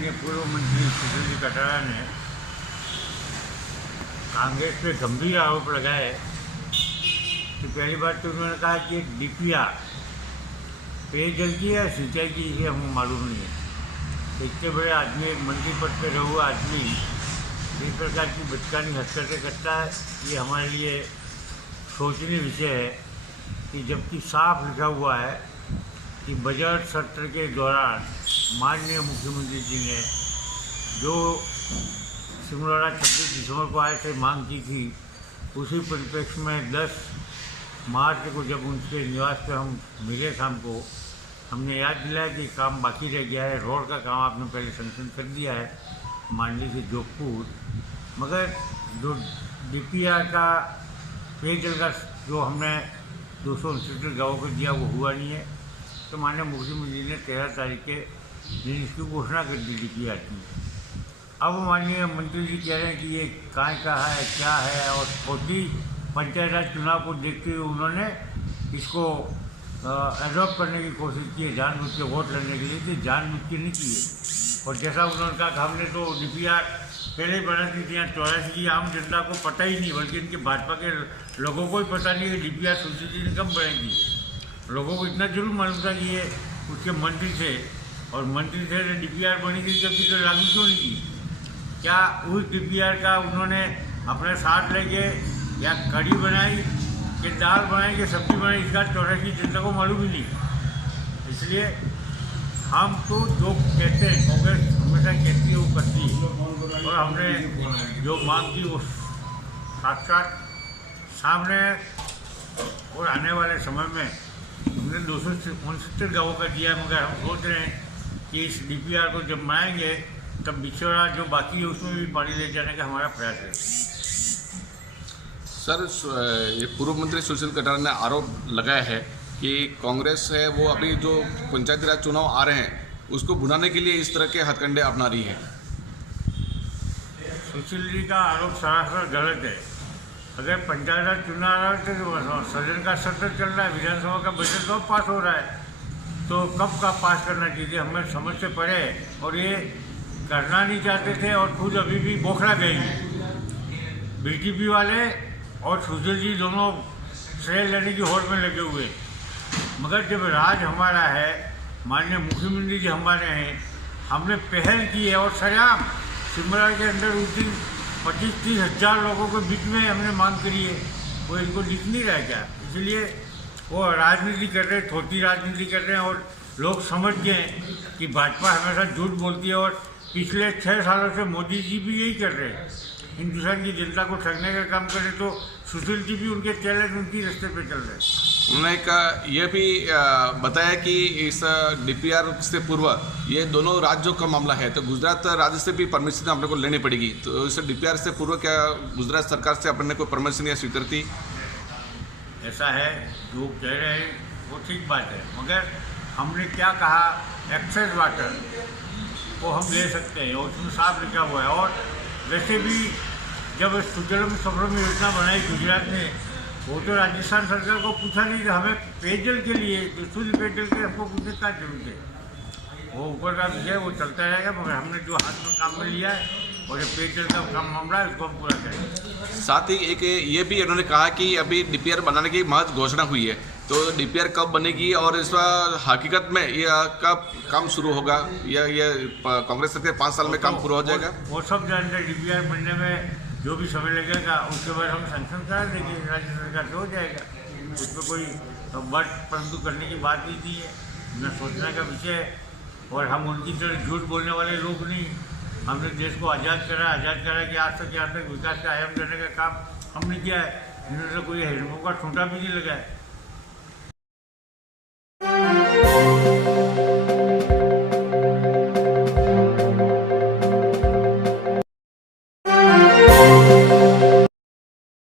माननीय पूर्व मंत्री सुशील जी कटारा ने कांग्रेस पे गंभीर आरोप लगाए कि पहली बात तो उन्होंने कहा कि डीपीआर पेयजल की या सिंचाई की ये हमें मालूम नहीं है। इतने बड़े आदमी, एक मंत्री पद पर रहा हुआ आदमी इस प्रकार की बचकानी हरकतें करता है, ये हमारे लिए सोचनीय विषय है कि जबकि साफ लिखा हुआ है कि बजट सत्र के दौरान माननीय मुख्यमंत्री जी ने जो सिमरोड़ा 26 दिसंबर को आए थे मांग की थी, उसी परिप्रेक्ष्य में 10 मार्च को जब उनके निवास पे हम मिले शाम को, हमने याद दिलाया कि काम बाकी रह गया है, रोड का काम आपने पहले सैंक्शन कर दिया है मांडली से जोधपुर, मगर जो डीपीआर का पेयजल का जो हमने 269 गाँवों को दिया वो हुआ नहीं है। तो माननीय मुख्यमंत्री ने 13 तारीख के दिन इसकी घोषणा कर दी डीपीआर की। अब माननीय मंत्री जी कह रहे हैं कि ये का है, क्या है, और खुद ही पंचायत राज चुनाव को देखते हुए उन्होंने इसको एडॉप्ट करने की कोशिश की है, जानबूझ के वोट लेने के लिए, तो जानबूझ के नहीं किए। और जैसा उन्होंने कहा कि हमने तो डीपीआर पहले ही बना दी थी, यहाँ 84 की आम जनता को पता ही नहीं, बल्कि इनके भाजपा के लोगों को ही पता नहीं कि डीपीआर सुशील जी ने कब बनाई। लोगों को इतना जरूर मालूम था कि ये उसके मंत्री थे, और मंत्री थे तो डीपीआर बनी थी, जबकि तो लागू क्यों नहीं की? क्या उस डीपीआर का उन्होंने अपने साथ लेके या कड़ी बनाई कि दाल बनाई कि सब्जी बनाई, इसका 84 की जनता को मालूम ही नहीं। इसलिए हम तो जो कहते हैं, कांग्रेस हमेशा कहती है वो करती है, और हमने जो मांग की वो साक्षात सामने, और आने वाले समय में हमने 269 गाँवों का दिया, मगर हम सोच रहे हैं कि इस डीपीआर को जब बनाएंगे तब बिछड़ा जो बाकी है उसमें भी पानी ले जाने का हमारा प्रयास है। सर, ये पूर्व मंत्री सुशील कटारा ने आरोप लगाया है कि कांग्रेस है वो अभी जो पंचायती राज चुनाव आ रहे हैं उसको भुनाने के लिए इस तरह के हथकंडे अपना रही है। सुशील जी का आरोप सरासर गलत है। अगर पंचायत राज चुनाव आ रहे थे तो सदन का सत्र चल रहा है, विधानसभा का बजट तो पास हो रहा है, तो कब का पास करना चाहिए, हमें समझ से परे है, और ये करना नहीं चाहते थे, और खुद अभी भी बोखला गए। बीजेपी वाले और सुशील जी दोनों श्रेय लेने की होड़ में लगे हुए, मगर जब राज हमारा है, माननीय मुख्यमंत्री जी हमारे हैं, हमने पहल की है, और सरेआम सिमरा के अंदर उस दिन 25-30 हज़ार लोगों के बीच में हमने मांग करी है, वो इनको दिख नहीं रहा है क्या? इसलिए वो राजनीति कर रहे हैं, थोटी राजनीति कर रहे हैं, और लोग समझ गए कि भाजपा हमेशा झूठ बोलती है, और पिछले 6 सालों से मोदी जी भी यही कर रहे हैं, हिंदुस्तान की जनता को ठगने का काम कर रहे। तो सुशील जी भी उनके चैलेंज उनकी रास्ते पे चल रहे हैं। उन्होंने यह भी बताया कि इस डीपीआर से पूर्व ये दोनों राज्यों का मामला है, तो गुजरात राज्य से भी परमिशन अपने को लेनी पड़ेगी। तो इस डीपीआर से पूर्व क्या गुजरात सरकार से अपने को परमिशन या स्वीकृति? ऐसा है, जो कह रहे हैं वो ठीक बात है, मगर हमने क्या कहा, एक्सेस वाटर को हम ले सकते हैं, और उसमें साफ लिखा हुआ है। और वैसे भी जब सुजलम सुफलम योजना बनाई गुजरात ने, वो तो राजस्थान सरकार को पूछा नहीं था, हमें पेयजल के लिए, शुद्ध पेयजल के हमको पूछने का जरूरत है। वो ऊपर का विषय वो चलता रहेगा, मगर हमने जो हाथ में काम में लिया है और ये पेयजल का काम मामला है, उसको हम पूरा करेंगे। साथ ही एक ये भी उन्होंने कहा कि अभी डीपीआर बनाने की महज घोषणा हुई है, तो डीपीआर कब बनेगी और इस हकीकत में ये कब काम शुरू होगा, या ये कांग्रेस सरकार 5 साल में काम पूरा हो जाएगा? वो सब जानते, डीपीआर बनने में जो भी समय लगेगा उसके बाद हम सैंक्शन करा देंगे, राज्य सरकार से हो जाएगा, उसमें कोई बट परंतु करने की बात ही नहीं है, न सोचने का विषय है। और हम उनकी तरह झूठ बोलने वाले लोग नहीं। हमने देश को आज़ाद करा कि आज तक यहाँ तक विकास का आयाम देने का काम हमने किया है। इन्होंने कोई हेलमों का ठूंठा भी नहीं लगाया।